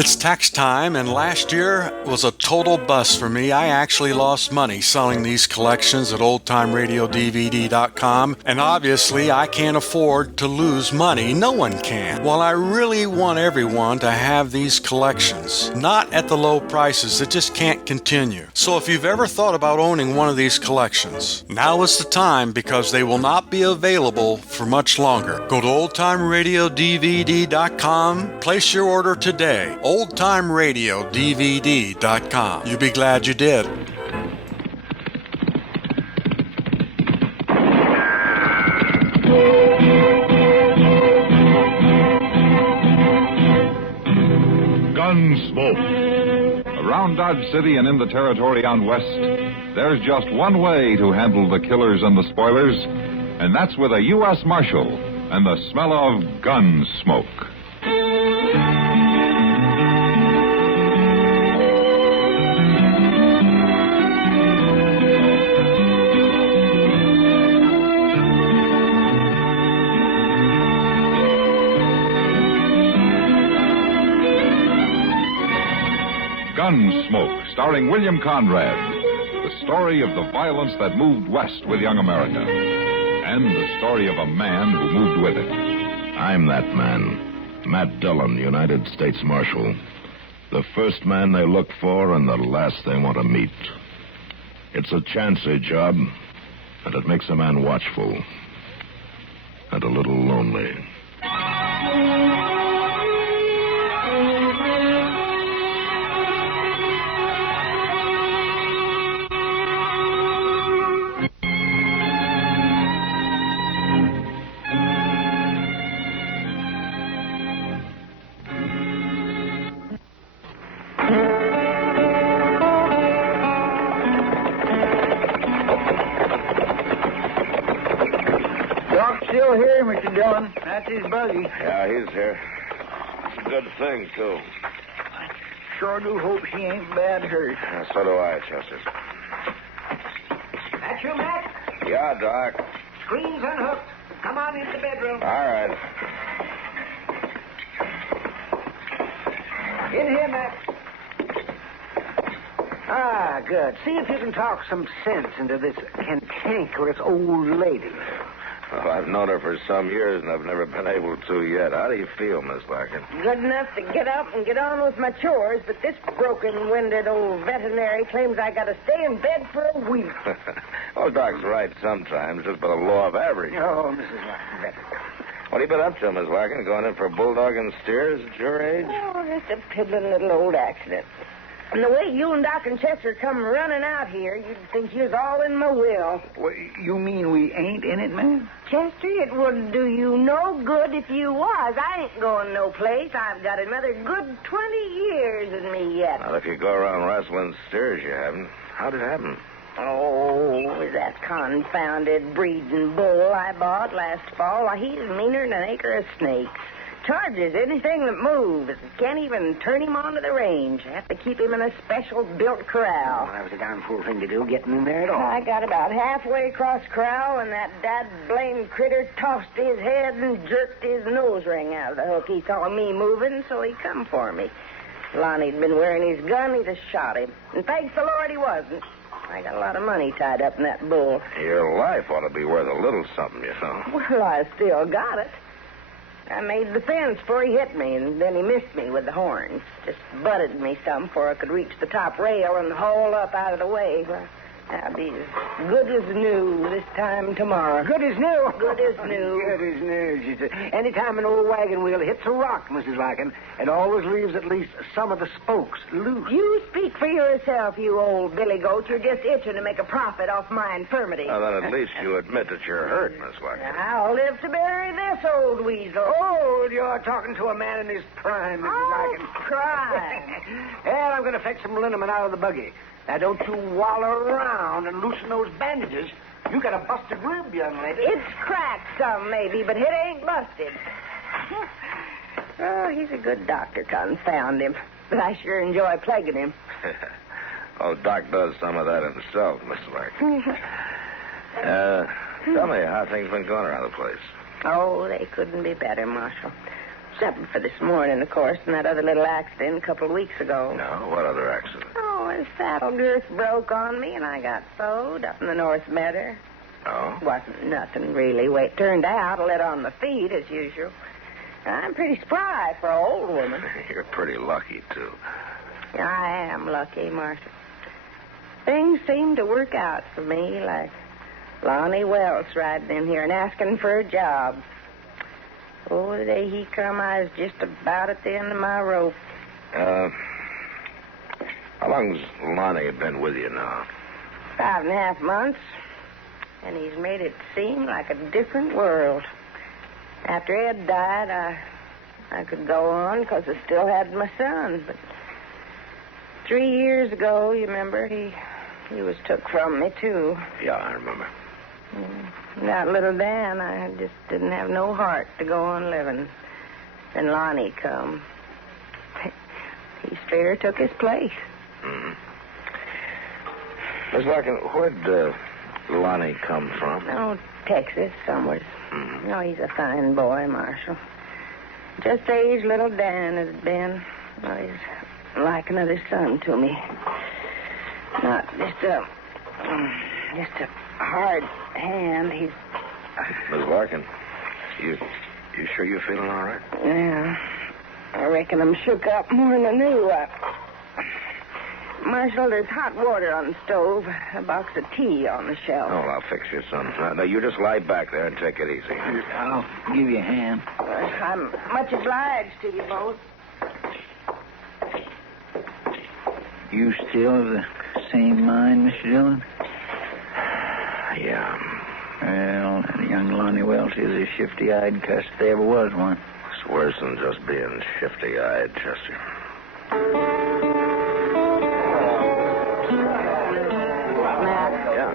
It's tax time, and last year was a total bust for me. I actually lost money selling these collections at oldtimeradiodvd.com, and obviously I can't afford to lose money. No one can. Well, I really want everyone to have these collections, not at the low prices. It just can't continue. So if you've ever thought about owning one of these collections, now is the time, because they will not be available for much longer. Go to oldtimeradiodvd.com, place your order today. oldtimeradiodvd.com. You'll be glad you did. Gunsmoke. Around Dodge City and in the territory on West, there's just one way to handle the killers and the spoilers, and that's with a U.S. Marshal and the smell of gun smoke. Gunsmoke, starring William Conrad. The story of the violence that moved west with young America. And the story of a man who moved with it. I'm that man. Matt Dillon, United States Marshal. The first man they look for and the last they want to meet. It's a chancy job, and it makes a man watchful. And a little lonely. Still here, Mr. Dillon. That's his buggy. Yeah, he's here. It's a good thing, too. I sure do hope she ain't bad hurt. Yeah, so do I, Chester. That you, Matt? Yeah, Doc. Screen's unhooked. Come on into the bedroom. All right. In here, Matt. Ah, good. See if you can talk some sense into this cantankerous old lady. Well, I've known her for some years, and I've never been able to yet. How do you feel, Miss Larkin? Good enough to get up and get on with my chores, but this broken-winded old veterinary claims I got to stay in bed for a week. Oh, Doc's right sometimes, just by the law of average. Oh, Mrs. Larkin. What have you been up to, Miss Larkin? Going in for bulldogging steers at your age? Oh, just a piddling little old accident. And the way you and Doc and Chester come running out here, you'd think you was all in my will. Well, you mean we ain't in it, man? Chester, it wouldn't do you no good if you was. I ain't going no place. I've got another good 20 years in me yet. Well, if you go around wrestling steers, you haven't. How'd it happen? Oh, that confounded breeding bull I bought last fall. Why, he's meaner than an acre of snakes. Charges anything that moves. Can't even turn him onto the range. I have to keep him in a special built corral. Well, that was a darn fool thing to do, getting in there at all. I got about halfway across the corral when that dad-blamed critter tossed his head and jerked his nose ring out of the hook. He saw me moving, so he come for me. Lonnie'd been wearing his gun. He just shot him. And thanks the Lord he wasn't. I got a lot of money tied up in that bull. Your life ought to be worth a little something, you know. Well, I still got it. I made the fence before he hit me, and then he missed me with the horns. Just butted me some before I could reach the top rail and haul up out of the way. Well, I'll be as good as new this time tomorrow. Good as new. Good as new. Good as new. She said. Anytime an old wagon wheel hits a rock, Mrs. Larkin, it always leaves at least some of the spokes loose. You speak for yourself, you old billy goat. You're just itching to make a profit off my infirmity. Well, then at least you admit that you're hurt, Miss Larkin. I'll live to bury this old weasel. Oh, you're talking to a man in his prime, Mrs. Larkin. Prime. Well, I'm going to fetch some liniment out of the buggy. Now, don't you waller around and loosen those bandages. You got a busted rib, young lady. It's cracked some, maybe, but it ain't busted. Oh, he's a good doctor, confound him. But I sure enjoy plaguing him. Oh, Doc does some of that himself, Miss Larkin. Tell me how things been going around the place. Oh, they couldn't be better, Marshal. Except for this morning, of course, and that other little accident a couple of weeks ago. No, what other accident? Oh, his saddle girth broke on me, and I got sewed up in the North Meadow. Oh? Wasn't nothing, really. Way it turned out, I let on the feet, as usual. I'm pretty spry for an old woman. You're pretty lucky, too. I am lucky, Marshal. Things seem to work out for me, like Lonnie Wells riding in here and asking for a job. Oh, the day he come, I was just about at the end of my rope. How long's Lonnie been with you now? 5.5 months, and he's made it seem like a different world. After Ed died, I could go on because I still had my son, but 3 years ago, you remember, he was took from me, too. Yeah, I remember. That little Dan, I just didn't have no heart to go on living. Then Lonnie come. He straighter took his place. Mm-hmm. Miss Larkin, where'd Lonnie come from? Oh, Texas, somewhere. Mm-hmm. Oh, he's a fine boy, Marshal. Just the age little Dan has been. Oh, he's like another son to me. Not just a hard hand. He's... Miss Larkin, you sure you're feeling all right? Yeah. I reckon I'm shook up more than I knew. Marshal, there's hot water on the stove, a box of tea on the shelf. Oh, I'll fix you some. Now, you just lie back there and take it easy. I'll give you a hand. I'm much obliged to you both. You still of the same mind, Mr. Dillon? Yeah. Well, that young Lonnie Welch is a shifty-eyed cuss if there ever was one. It's worse than just being shifty-eyed, Chester. Matt. Yeah.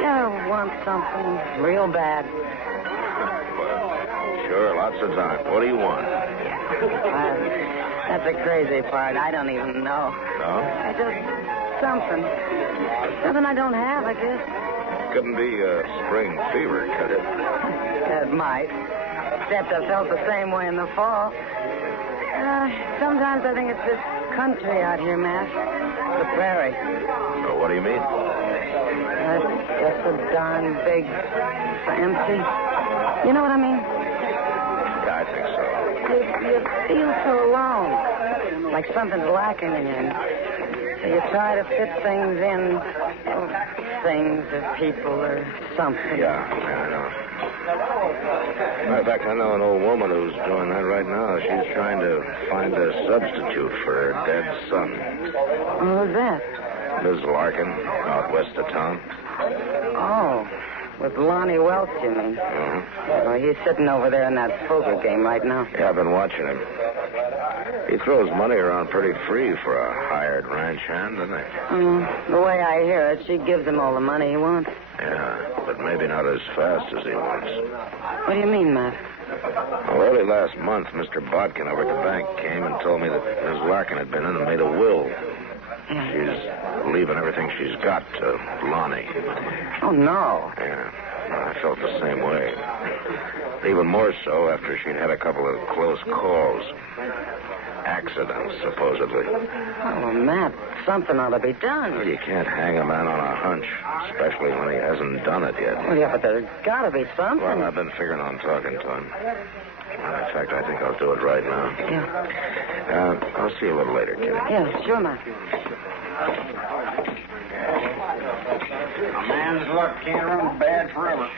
Yeah, I want something real bad. Sure, lots of time. What do you want? That's the crazy part. I don't even know. No? Just something. Something I don't have, I guess. Couldn't be spring fever, could it? It might. Except I felt the same way in the fall. Sometimes I think it's this country out here, Matt. The prairie. So what do you mean? It's just so darn big. Empty. You know what I mean? Yeah, I think so. You feel so alone. Like something's lacking in you. So you try to fit things in. Things or people or something. Yeah, I know. Matter of fact, I know an old woman who's doing that right now. She's trying to find a substitute for her dead son. Who's that? Miss Larkin, out west of town. Oh, with Lonnie Welch, you mean? Uh-huh. Oh, he's sitting over there in that poker game right now. Yeah, I've been watching him. He throws money around pretty free for a hired ranch hand, doesn't he? The way I hear it, she gives him all the money he wants. Yeah, but maybe not as fast as he wants. What do you mean, Matt? Well, early last month, Mr. Bodkin over at the bank came and told me that Miss Larkin had been in and made a will. She's leaving everything she's got to Lonnie. Oh, no. Yeah, I felt the same way. Even more so after she'd had a couple of close calls. Accidents, supposedly. Oh, Matt, something ought to be done. Well, you can't hang a man on a hunch, especially when he hasn't done it yet. Well, yeah, but there's got to be something. Well, I've been figuring on talking to him. In fact, I think I'll do it right now. Yeah. I'll see you a little later, Kitty. Yeah, sure, Matt. A man's luck can't run bad forever.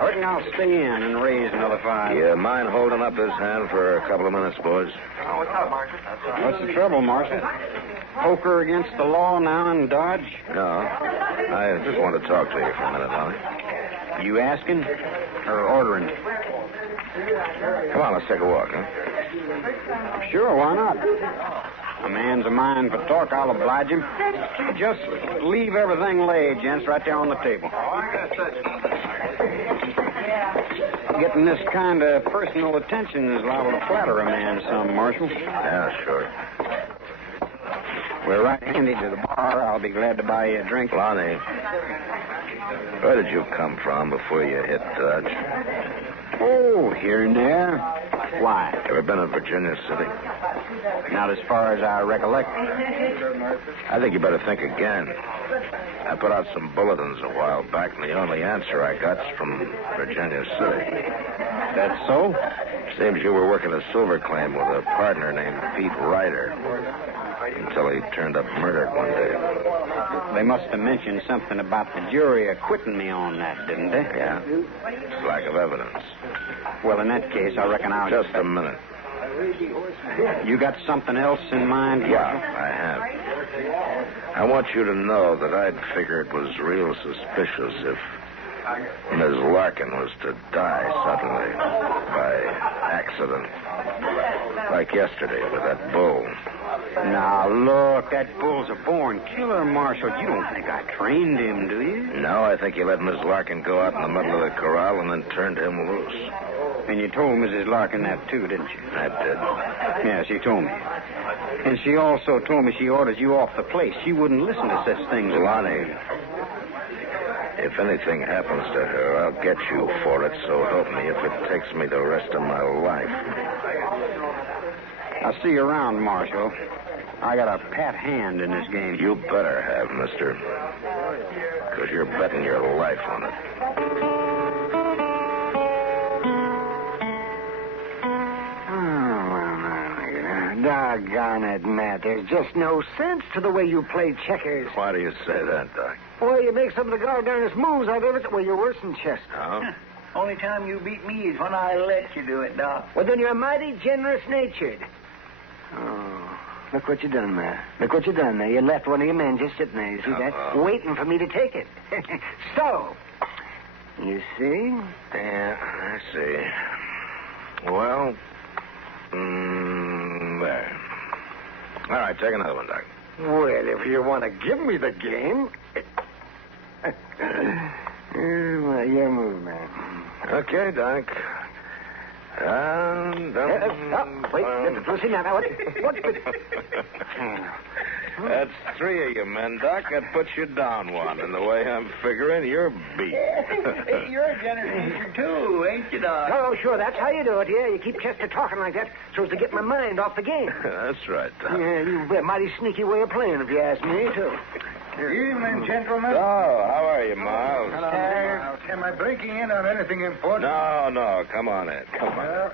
I reckon I'll stay in and raise another 5. You mind holding up this hand for a couple of minutes, boys? Oh, what's up, Marshal? What's the trouble, Marshal? Poker against the law now in Dodge? No. I just want to talk to you for a minute, Lonnie. You asking or ordering? Come on, let's take a walk, huh? Sure, why not? A man's a mind for talk, I'll oblige him. Just leave everything laid, gents, right there on the table. Getting this kind of personal attention is liable to flatter a man some, Marshal. Yeah, sure. We're right handy to the bar. I'll be glad to buy you a drink. Lonnie, where did you come from before you hit Dodge? Oh, here and there. Why? Ever been in Virginia City? Not as far as I recollect. I think you better think again. I put out some bulletins a while back, and the only answer I got's from Virginia City. That's so? Seems you were working a silver claim with a partner named Pete Ryder until he turned up murdered one day. They must have mentioned something about the jury acquitting me on that, didn't they? Yeah. It's lack of evidence. Well, in that case, I reckon I'll... Just a minute. You got something else in mind? Yeah, I have. I want you to know that I'd figure it was real suspicious if Ms. Larkin was to die suddenly by accident. Like yesterday with that bull. Now, look, that bull's a born killer, Marshal. You don't think I trained him, do you? No, I think you let Miss Larkin go out in the middle of the corral and then turned him loose. And you told Mrs. Larkin that, too, didn't you? I did. Yeah, she told me. And she also told me she ordered you off the place. She wouldn't listen to such things. Lonnie, if anything happens to her, I'll get you for it, so help me if it takes me the rest of my life. I'll see you around, Marshal. I got a pat hand in this game. You better have, mister. Because you're betting your life on it. Doggone it, Matt. There's just no sense to the way you play checkers. Why do you say that, Doc? Well, you make some of the goddamnest moves I've ever... Well, you're worse than Chester. Oh? Only time you beat me is when I let you do it, Doc. Well, then you're mighty generous-natured. Oh, look what you done there. Look what you done there. You left one of your men just sitting there. You see that? Waiting for me to take it. So, you see? Yeah, I see. Well, there. All right, take another one, Doc. Well, if you want to give me the game... well, your move, man. Okay, Doc. Wait, listen now. What? That's three of you men, Doc. That puts you down one. And the way I'm figuring, you're beat. You're a generous nature, too, ain't you, Doc? Oh, sure. That's how you do it. Yeah, you keep Chester talking like that so as to get my mind off the game. That's right, Doc. Yeah, you've got a mighty sneaky way of playing, if you ask me, too. Evening, gentlemen. Oh, how are you, Miles? Hello, Miles. Am I breaking in on anything important? No. Come on in. Come on. Well,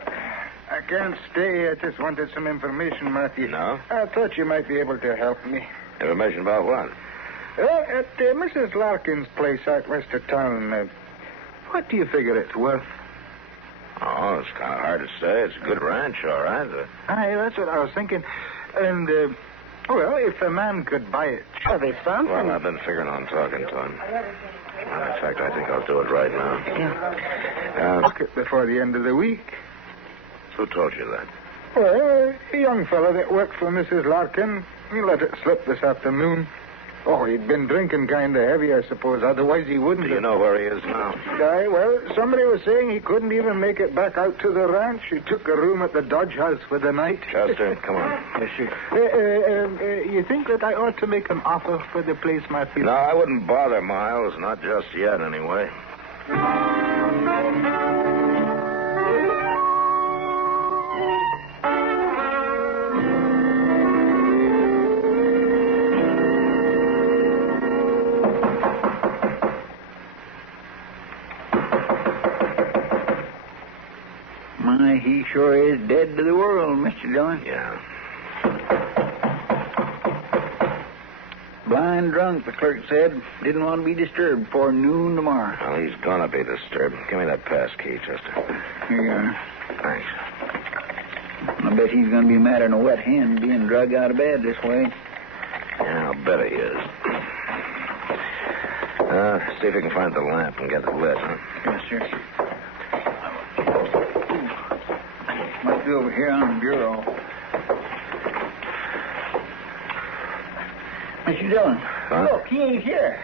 I can't stay. I just wanted some information, Matthew. No? I thought you might be able to help me. Information about what? Well, at Mrs. Larkin's place out west of town, what do you figure it's worth? Oh, it's kind of hard to say. It's a good ranch, all right. Aye, that's what I was thinking. And, well, if a man could buy it... Well, there's something. Well, I've been figuring on talking to him. In fact, I think I'll do it right now. Book it before the end of the week. Who told you that? Well, a young fellow that worked for Mrs. Larkin. He let it slip this afternoon. Oh, he'd been drinking kind of heavy, I suppose. Otherwise, he wouldn't Do you know where he is now? Aye, well, somebody was saying he couldn't even make it back out to the ranch. He took a room at the Dodge House for the night. Chester, come on. Yes, sir. You think that I ought to make an offer for the place, Matthew? No, I wouldn't bother, Miles. Not just yet, anyway. My, he sure is dead to the world, Mr. Dillon. Yeah. Blind drunk, the clerk said. Didn't want to be disturbed before noon tomorrow. Well, he's gonna be disturbed. Give me that pass key, Chester. Here you are. Thanks. I bet he's going to be madder than a wet hen being dragged out of bed this way. Yeah, I'll bet he is. See if you can find the lamp and get it lit, huh? Yes, sir. Might be over here on the bureau. Mr. Dillon, look, he ain't here.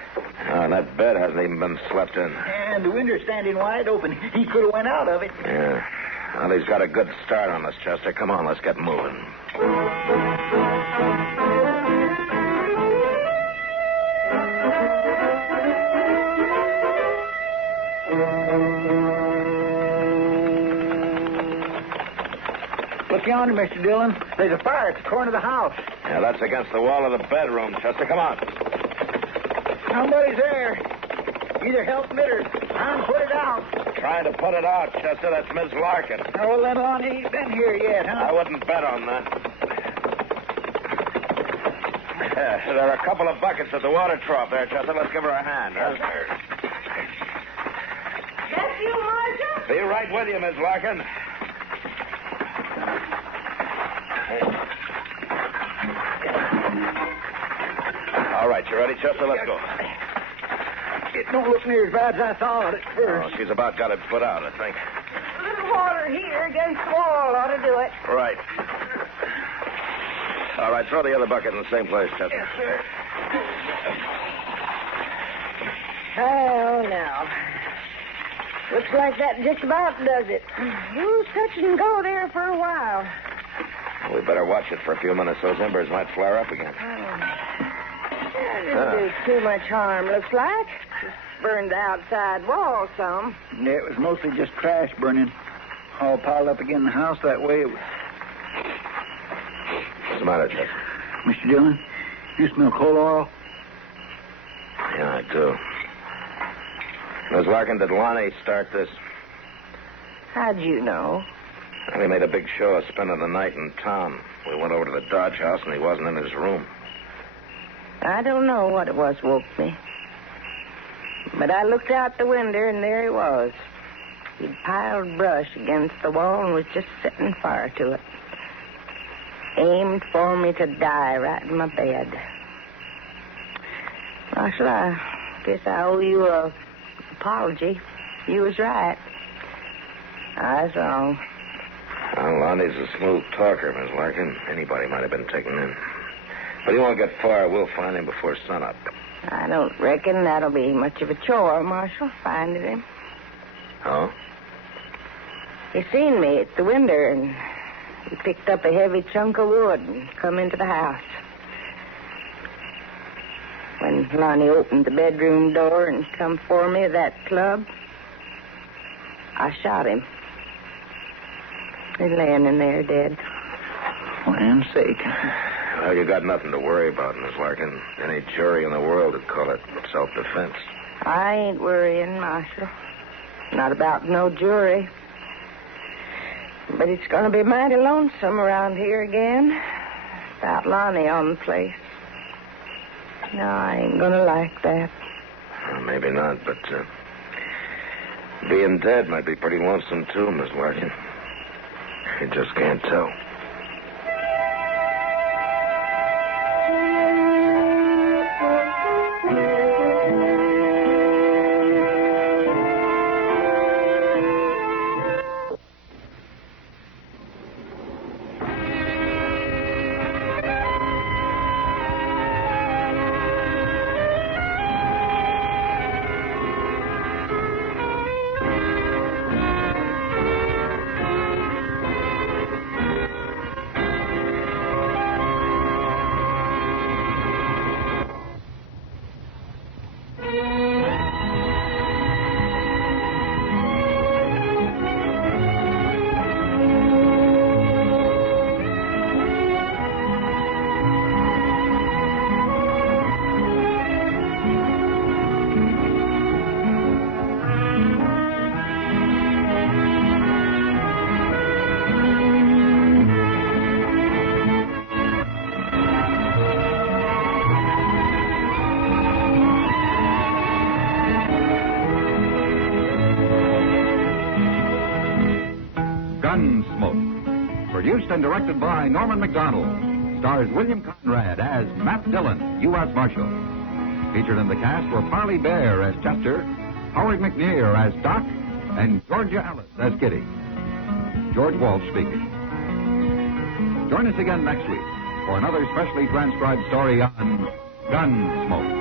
And that bed hasn't even been slept in. And the window's standing wide open. He could have went out of it. Yeah. Well, he's got a good start on us, Chester. Come on, let's get moving. around, Mr. Dillon. There's a fire at the corner of the house. Yeah, that's against the wall of the bedroom, Chester. Come on. Somebody's there. Either help me or trying to put it out. Trying to put it out, Chester. That's Miss Larkin. Oh, well, then Lonnie ain't been here yet, huh? I wouldn't bet on that. There are a couple of buckets at the water trough there, Chester. Let's give her a hand. That's you, Marshal? Be right with you, Miss Larkin. All right, you ready, Chester? Let's go. It don't look near as bad as I thought at first. Oh, she's about got it put out, I think. A little water here against the wall ought to do it. Right. All right, throw the other bucket in the same place, Chester. Yes, sir. Well, now. Looks like that just about does it. We'll touch and go there for a while. We better watch it for a few minutes. Those embers might flare up again. Didn't do too much harm, looks like. Just burned the outside wall some. Yeah, it was mostly just trash burning. All piled up again in the house that way. What's the matter, Chester? Mr. Dillon, you smell coal oil? Yeah, I do. Miss Larkin, did Lonnie start this? How'd you know? Well, he made a big show of spending the night in town. We went over to the Dodge house, and he wasn't in his room. I don't know what it was woke me. But I looked out the window, and there he was. He'd piled brush against the wall and was just setting fire to it. Aimed for me to die right in my bed. Marshal, I guess I owe you a apology. You was right. I was wrong. Well, Lonnie's a smooth talker, Miss Larkin. Anybody might have been taken in. But he won't get far. We'll find him before sunup. I don't reckon that'll be much of a chore, Marshal, finding him. Oh? He seen me at the window, and he picked up a heavy chunk of wood and come into the house. When Lonnie opened the bedroom door and come for me with that club, I shot him. He's laying in there dead. Land's sake. Well, you got nothing to worry about, Miss Larkin. Any jury in the world would call it self-defense. I ain't worrying, Marshal. Not about no jury. But it's going to be mighty lonesome around here again. Without Lonnie on the place. No, I ain't going to like that. Well, maybe not, but being dead might be pretty lonesome, too, Miss Larkin. You just can't tell. Gunsmoke, produced and directed by Norman McDonald, stars William Conrad as Matt Dillon, U.S. Marshal. Featured in the cast were Parley Bear as Chester, Howard McNear as Doc, and Georgia Ellis as Kitty. George Walsh speaking. Join us again next week for another specially transcribed story on Gunsmoke.